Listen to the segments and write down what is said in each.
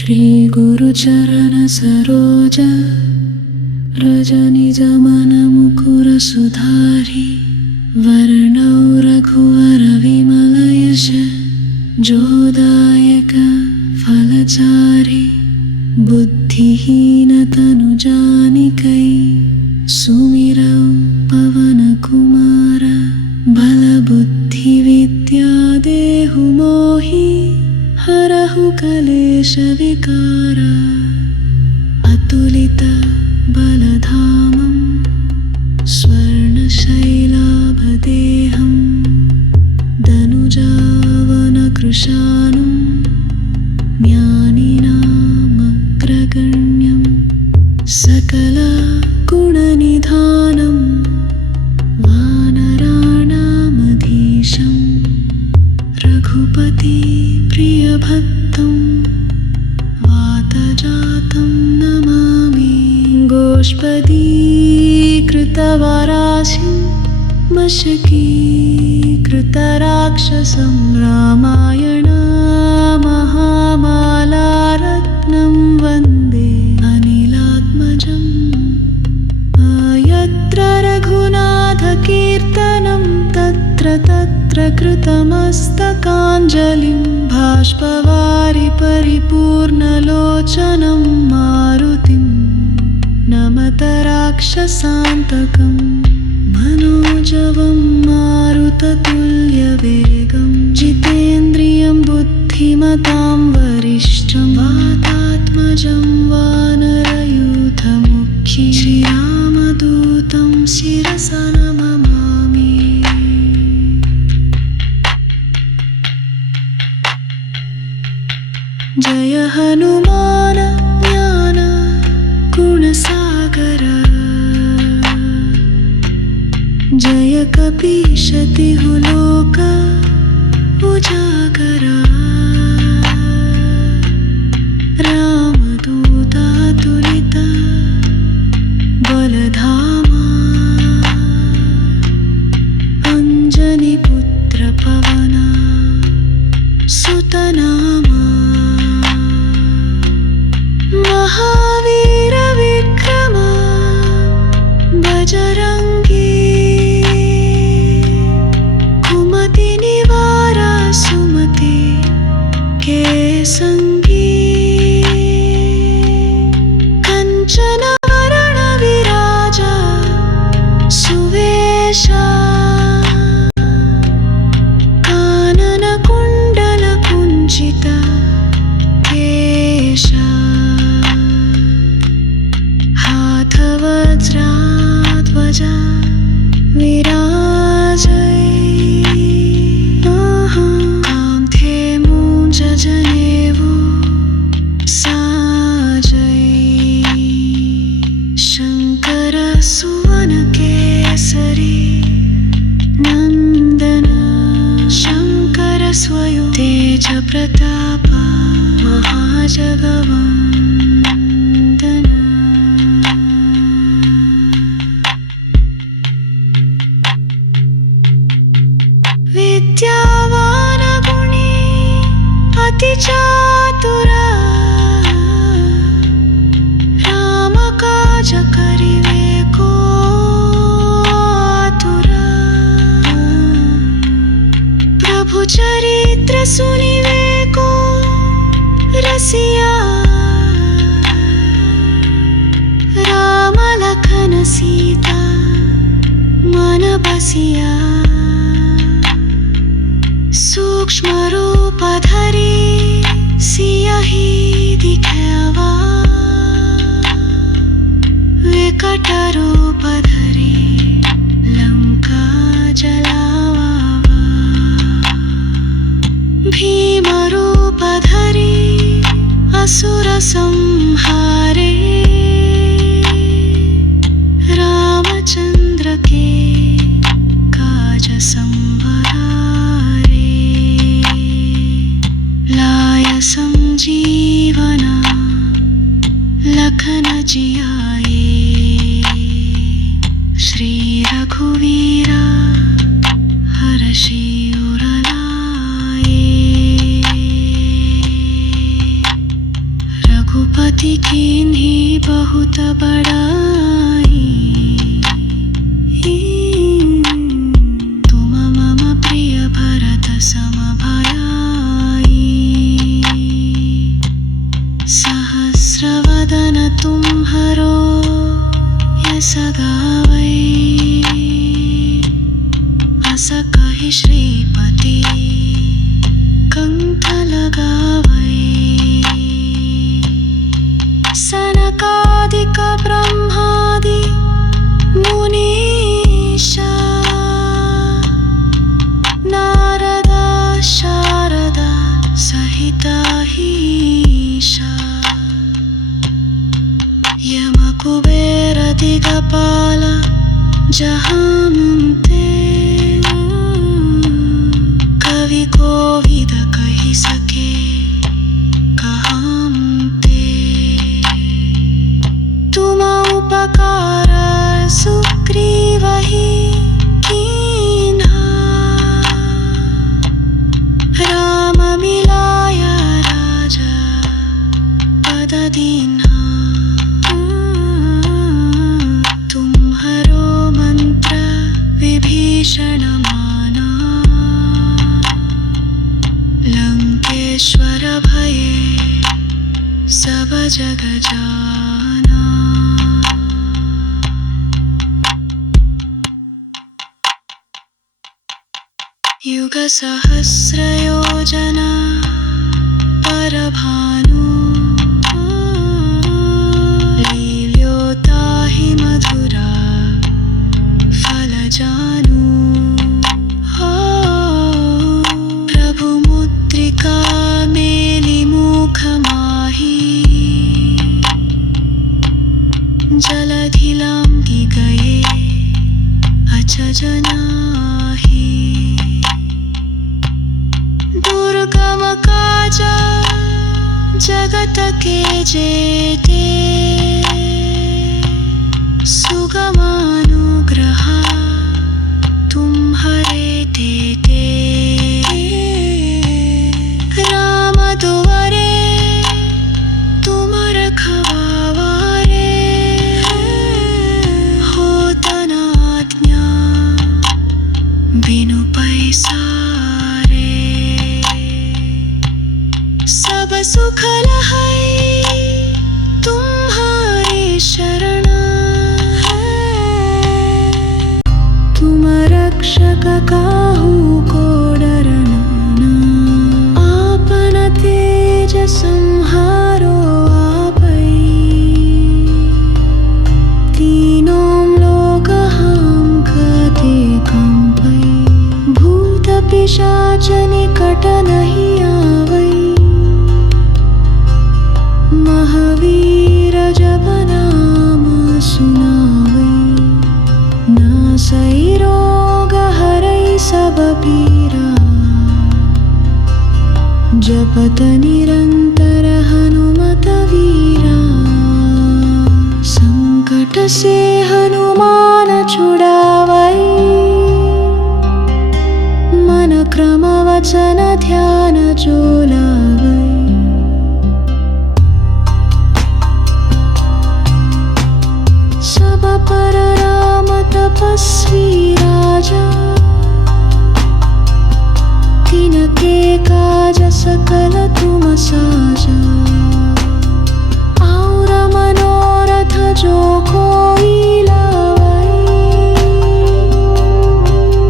श्री गुरुचरण सरोज रज निज मन मुकुर सुधारी वर्णौ रघुवर विमल यश जोदायक फलचारी बुद्धिहीन तनु जानिकै सुमिरौ पवन कुमार बल बुद्धि विद्या देहु मोहि हरहु कलेश विकारा अतुलित बलधामं स्वर्णशैलाभदेहं दनुजावनकृशानुं ज्ञानिनामग्रगण्यं सकलगुणनिधानं वानराणामधीशं रघुपति प्रियभक्तं वातजातं नमामि गोष्पदीकृतवाराशिं मशकीकृतराक्षसं रामायण महामालारत्नं वन्दे अनिलात्मजम् यत्र रघुनाथकीर्तनं तत्र कृतमस्तकाञ्जलिं बाष्पवारि परिपूर्णलोचनं मारुतिं नमत राक्षसान्तकं मनोजवं मारुततुल्यवेगं जितेन्द्रियं बुद्धिमतां वरिष्ठं वातात्मजं वानरयूथमुख्यं श्रीरामदूतं शिरसा नमामि। जय हनुमान ज्ञान गुणसागर जय कपीशतिहु लोक उजागरा रामदूतातुलित बलधामा अंजनीपुत्र पवन सुतनामा महावीर विक्रम बजरंगी कुमति निवार सुमति के संगी कंचन वरण विराज सुवेशा कानन कुंडल कुंचित केशा वज्राध्वजा विराजय कान्थे मूञ्जनेवो साजय शङ्कर सुवन केसरी नन्दन शङ्कर स्वयं तेज प्रताप महाजगवन्दन विद्यावान गुणी अति चातुरा राम काज करिवे को आतुरा प्रभु चरित्र सुनिवे को रसिया राम लखन सीता मन बसिया सूक्ष्म रूप धरि सियहि दिखावा विकट रूप धरि लंका जलावा भीम रूप धरि असुर संहारे रामचंद्र के काज संवरारे लाय संजीवना लखन जियाए श्री रघुवीरा हर्षि उर लाए कवि कीन्ही बहुत बड़ाई। तुम मम प्रिय भरत सम भयाई। सहस्रवदन तुम्हरो यस गावै। अस कहि श्रीपति कंठ लगावै। सनकादिक ब्रह्मादि मुनीषा। नारदा शारदा सहिता हीशा। यम कुबेर दिगपाल जहांते। कवि कोविद कहि सके कहांते। तुम उपकार सुग्रीवहि कीन्हा। राम मिलाय राजा पद दीन्हा। तुम्हरो मंत्र विभीषण माना। लंकेश्वर भये सब जग जाना। युग सहस्र योजना पर भानु। लील्योताहि मधुरा फल जानू। प्रभु मुद्रिका मेलि मुख माही। जलधि लांघि गए अचज नाहि। दुर्गम काज जगत के जेते। सुगमानुग्रह तुम्हरे तेते। राम दुआरे तुम रखवारे। होत न आज्ञा बिनु पैसारे। सब सुख लहै तुम्हारे शरण। तुम रक्षक काहू को डरना। आपन तेज संहारो आपै। तीनों लोक हांकते कंपै। भूत पिशाच निकट नहीं आवै। महावीर जब नाम सुनावै। नासै रोग हरै सब पीरा। जपत निरंतर हनुमत वीरा। संकट से हनुमान छुड़ावै। मन क्रम वचन ध्यान जो लावै। सब पर राम तपस्वी राजा। तिनके काज सकल तुम साजा। और मनोरथ जो कोई लावै।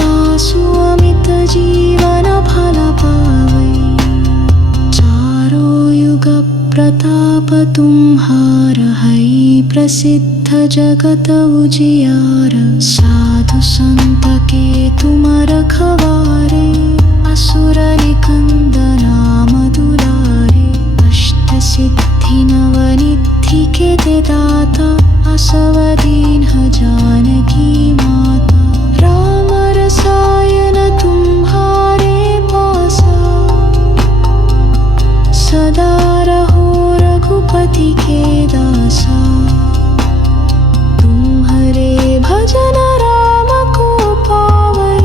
तासु अमित जीवन फल पावै। चारों युग प्रताप तुम्हार है। प्रसिद्ध जगत उजियार। साधु संत के तुम रखवारे। असुर निकंदन राम दुलारे। अष्ट सिद्धि नवनिधि के दाता। असवदीन जानकी माता। राम रसायन तुम्हारे पासा। सदा रहो रघुपति के दासा। तुम्हारे भजन राम को पावै।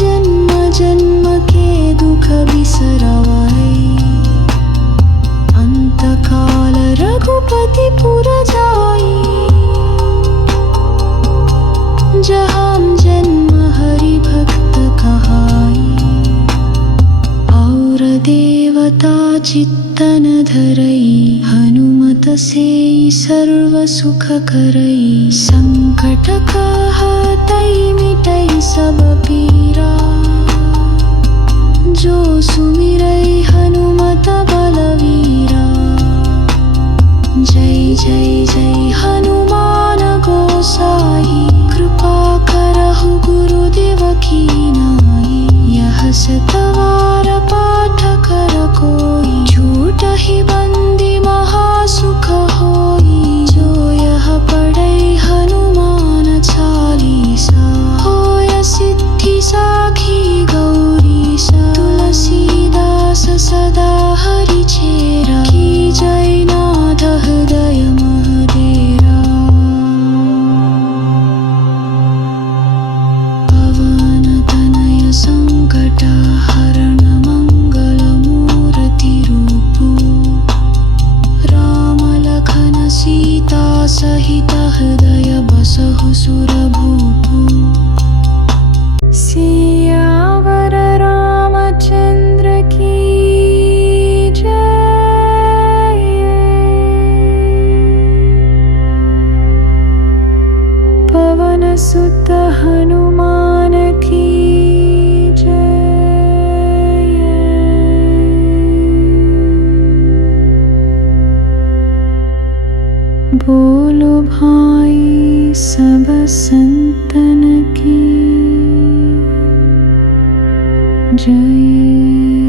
जन्म जन्म के दुख बिसरावै। रघुपति पुर जाई। जहाँ जन्म हरि भक्त कहाई। और देवता चित्तन धरई। हनुमत से सर्व सुख करई। संकट कहतई मिटई सब पीरा। जो सुमिरई हनुमत बलवीरा। जय जय जय हनुमान गोसाई। कृपा करहु गुरुदेव की नाई। यह सतवार पाठ कर कोई। झूठ ही बंदी महासुख होई। जो यह पढ़ै हनुमान चालीसा। होय सिद्धि साखी गौरीसा। तुलसीदास सदा हरि चेरा। की जय नाथ हृदय महडेरा। पवन तनय संकट हरण मंगल मूर्ति रूपु। राम लखन सीता सहित हृदय बसहु सुरभूपु। सियावर रामचंद्र की जय। पवन सुत हनुमान की जय। बोलो भाई सब संतन की जय।